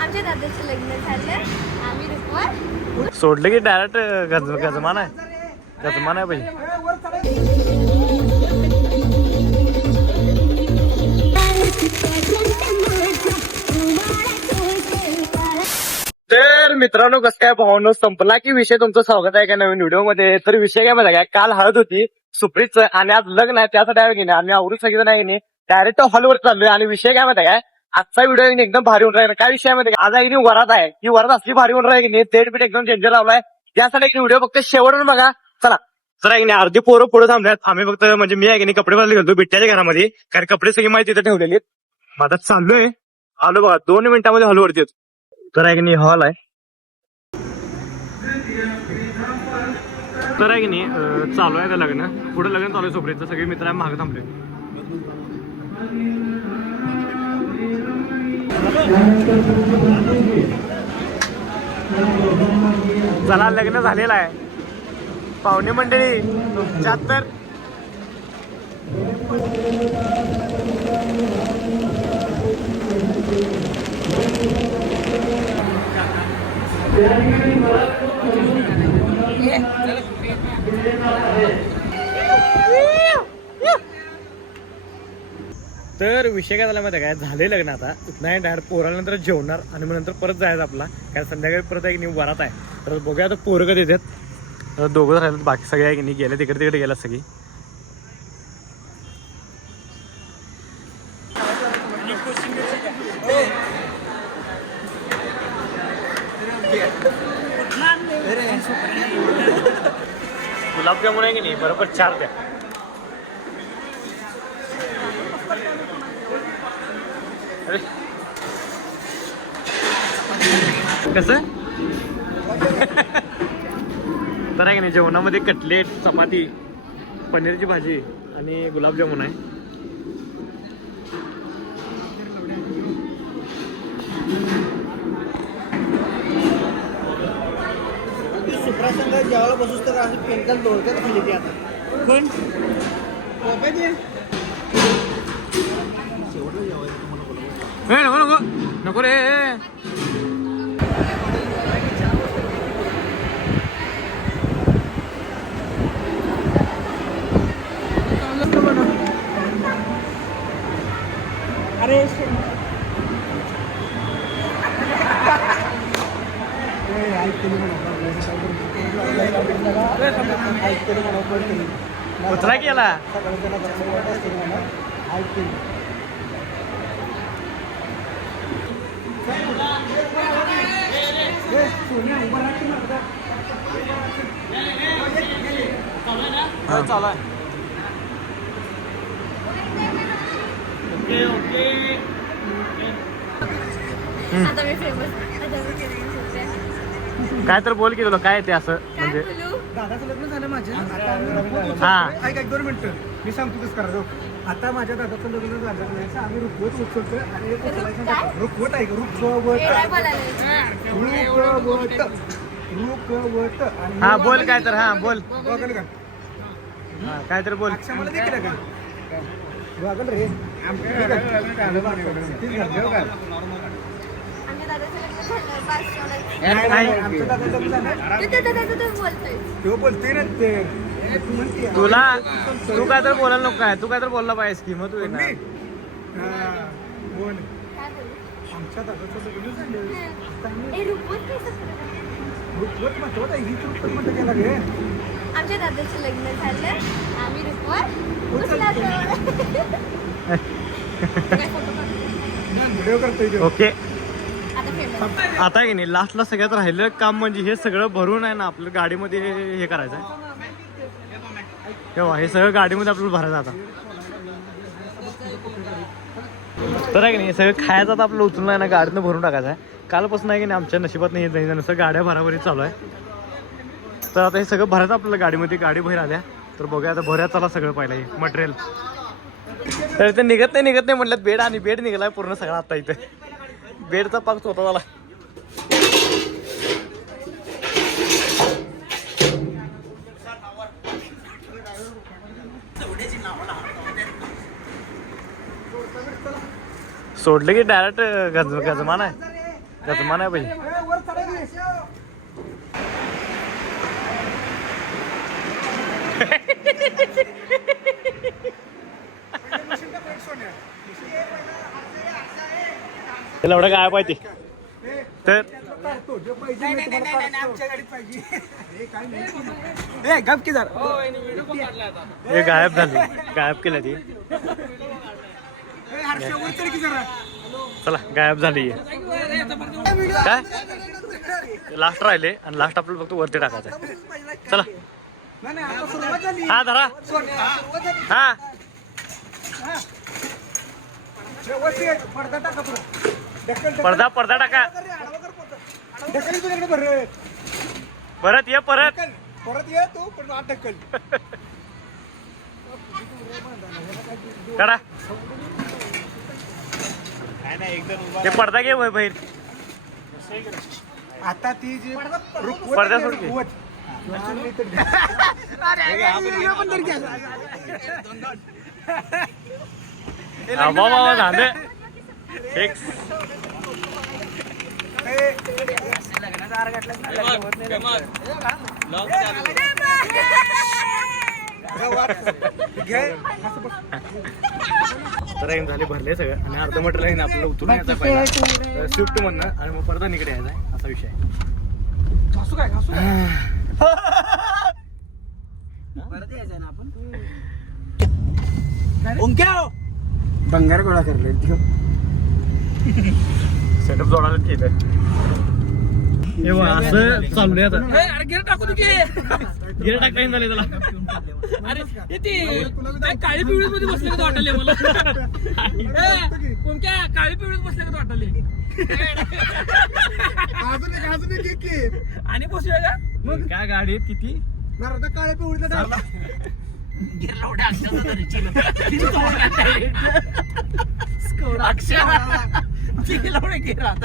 आमच्या दादाचं लग्न झालं, आम्ही रुकवर सोडलं की डायरेक्ट गजमान आहे पाहिजे. तर मित्रांनो, कसं काय भावनो संपला की विषय. तुमचं स्वागत आहे का नवीन व्हिडिओ मध्ये. तर विषय काय माहिती काय, काल हळद होती सुप्रीतचं आणि आज लग्न आहे. त्यासाठी आहे की नाही आम्ही आवरून सगळेजण आहे की नाही डायरेक्ट हॉलवर चाललोय. आणि विषय काय माहिती काय, आजचा व्हिडिओ एकदम भारी होऊन राहिला. काय विषय माहिती आज आहे की वरात आहे, ही वरात असली भारी होऊन राहिली की नाही, डेट बीट एकदम डेंजर लावलाय. त्यासाठी एक व्हिडिओ फक्त शेवटून बघा. चला तर आहे की नाही, अर्धी पोरं पुढे थांबल्यात. आम्ही फक्त म्हणजे मी आहे की नाही कपडे बदलले गेलो बिट्ट्याच्या घरामध्ये, कारण कपडे सगळी माहिती तिथे ठेवलेली. माझा चाललोय, आलो बघा 2 मिनिटांमध्ये हॉलवरती येतो. तर आहे की नाही हॉल आहे. तर आहे की नाही चालू आहे का लग्न, पुढे लग्न चालू आहे सोबत. सगळे मित्र आहे मागे थांबले. चला लग्न झालेलं आहे. पाहुणे मंडळी तुमच्यात तर तर विषय काय झाला माहिती काय, झाले लग्न आता नाही डायरेक्ट पोराला नंतर जेवणार आणि मग नंतर परत जायचं आपला, कारण संध्याकाळी परत आहे की नाही वरात आहे. तर बघूया आता पोरं कधी येतात. दोघं राहिलेत, बाकी सगळे आहे की नाही गेले तिकडे तिकडे गेल्यात सगळी. गुलाबजामुन आहे की नाही बरोबर 4 द्या. कसं तर आहे की नाही जेवणामध्ये कटलेट, चपाती, पनीरची भाजी आणि गुलाबजामुन आहे. सुप्रासंग जेवायला बसूस तर असं पेंटल दोडक्यात खाली ती आता पण नको नको नको रे. अरे उचला केला. चालू आहे. आता मी फेमस, आता मी फेमस होते. काय तर बोल की तुला काय ते असं काय म्हणजे. बोलू? दादाचं लग्न झालं माझं आता. हा ऐक 2 मिनिटं मी सांगतो कसं करा. आता माझ्या दादाचं लग्न झालं नाही तर आम्ही रुखवत उचलतोय आणि रुखवत आहे रुखवत काय बोलायला? रुखवत आणि हा बोल काय तर, हा बोल वागल का हा काय तर बोल. मला देखील का वागल रे आमच्या दादाचं लग्न झालं, बस एवढंच. नाही. आमचं दादाचं लग्न झालं तू त्या दादाचं तर बोलतोय. तो बोलते ना ते तू म्हणते तुला तू काय तर बोलायला नको काय, तू काय तर बोलला पाहिजेस की मग तू मी येणार. बोल काय बोलू? आमच्या दादाचं लग्न झालं ए, रुकवत काय सगळं? रुखवत महत्वाचं आहे. हीच रुखवत म्हणतं गेला रे. आमच्या दादाचं लग्न झालं, आम्ही रुकवर उचला व्हिडिओ करतोय तो. ओके. आता फेमस. आता की नाही लास्टला सगळ्यात राहिलं काम म्हणजे हे सगळं भरून आहे ना आपलं गाडीमध्ये हे करायचं आहे. तेव्हा हे सगळं गाडीमध्ये आपल्याला भरायचं आता. तर आहे की नाही सगळं खायचं आता आपलं उचलून आहे ना गाडीनं भरून टाकायचं आहे. कालपासून आहे की नाही आमच्या नशिबात नाही येत नुसतं गाड्या भराभरी चालू आहे. तर आता हे सगळं भरायचं आपल्याला गाडीमध्ये. गाडी बाहेर आल्या तर बघूया आता भरूया चला सगळं पहिलं हे मटेरियल. तर ते निघत नाही म्हटलं बेड, आणि बेड निघालाय पूर्ण सगळा आता इथे. बेडचा पाक स्वतः झाला. सोडलं की डायरेक्ट गजमान आहे गजमान आहे पाहिजे. वर चढा की. मशीन टाक एक सोन्या. त्याला एवढं काय पाहिजे तर काढतो. जे पाहिजे मी तुम्हाला काढतो. आमच्या गाडीत पाहिजे. हे काय नाही. ए गप की जरा. हे गायब केलं ती. ए हर्षा वर चढ की जरा. चला गायब झाली काय लास्ट राहिले आणि लास्ट आपल्याला फक्त वरती टाकायचं आहे. चला नाही नाही आता सुरुवात झाली. हा धरा हा वरती पडदा टाका पुढं. ढकल पडदा टाका ढकल तुझ्याकडे भर. परत ये परत परत ये तू पण आत ढकल. काढा ते पडदा घे बाहेर. आता ती जी पडदा सोड की. बाबा झालं फिक्स. तर लाईन झाले भरले सगळं आणि अर्ध मटर लाईन आपल्याला उतरून यायचा पहिला स्विफ्ट मधनं आणि मग परत इकडे यायचा आहे असा विषय आहे. घासू काय घासू बंगार गोळा करले. सेटअप जोडायला केलं असं चाललंय आता. गेर टाकू दे गेलं टाकता येईल झाले त्याला. अरे ते काळी पिवळीत मध्ये बसले का वाटले मला. कोणत्या काळी पिवळीत बसले का वाटले अजून एक की आणि बसूया का मग काय गाडीत किती नारदा काळे पिवळीला झाला.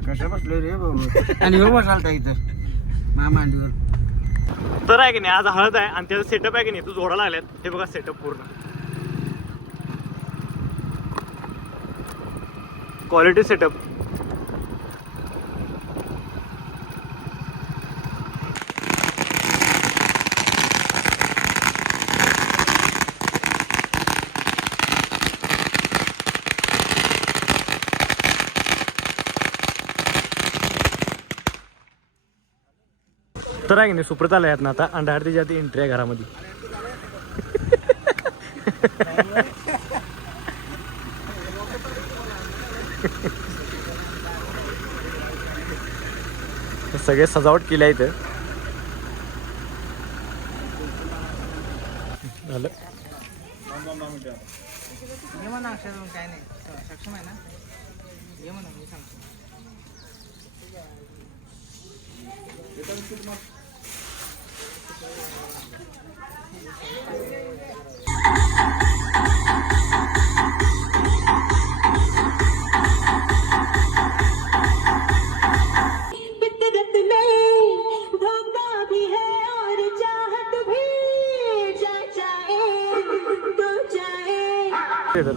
कसं बसलो रे बाबा आणि बसालता इथं मांडीवर. तर आहे की नाही आज हळद आहे आणि त्याचा सेटअप आहे की नाही तू जोडा लागल्यात हे बघा सेटअप पूर्ण क्वालिटी सेटअप. तर आहे की नाही सुप्रत आला आहेत ना आता आणि डायरेक्ट त्याची आता एंट्री आहे घरामध्ये. सगळे सजावट केली आहे इथं. झालं ये म्हणा अक्षर काय नाही सक्षम आहे ना. ये म्हणा मी सांगतो.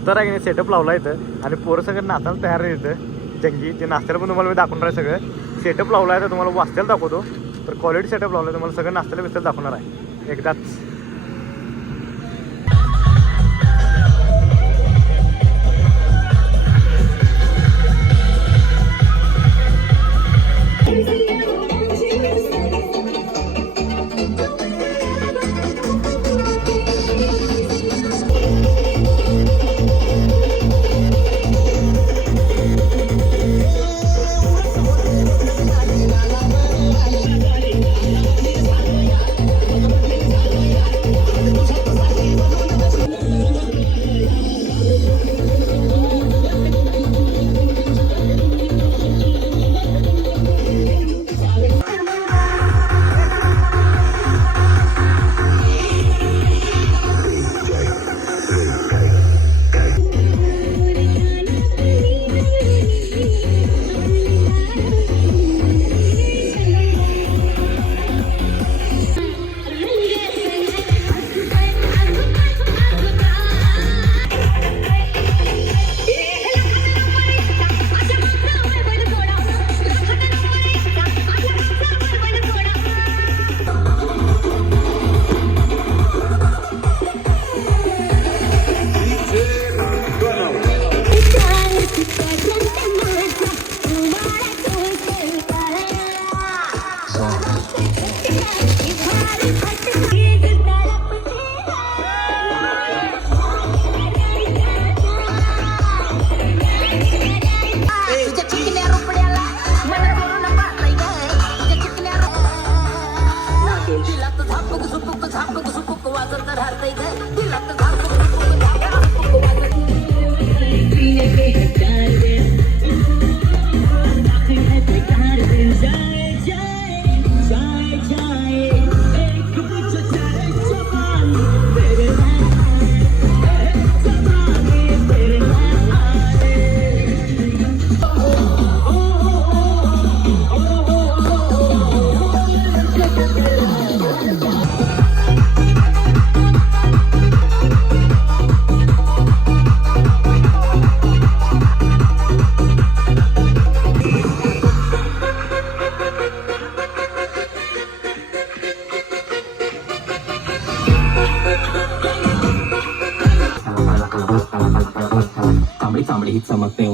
तर आहे सेटअप लावला इथं आणि पोरं सगळं नाचायला तयार आहे इथं जंगी. ते नाश्त्याला पण तुम्हाला मी दाखवणार आहे. सगळं सेटअप लावला आहे तर तुम्हाला वाचत्याला दाखवतो. तर क्वालिटी सेटअप लावला तुम्हाला सगळं नाश्त्याला बिस्त्याला दाखवणार आहे एकदाच.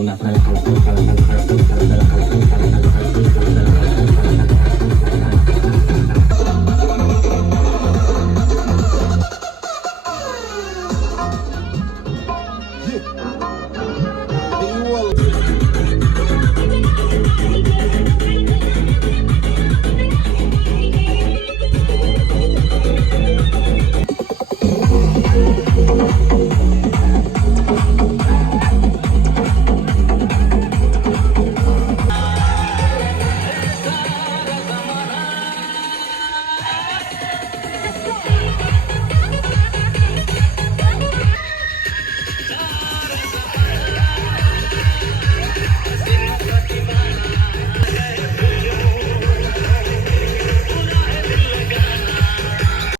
Una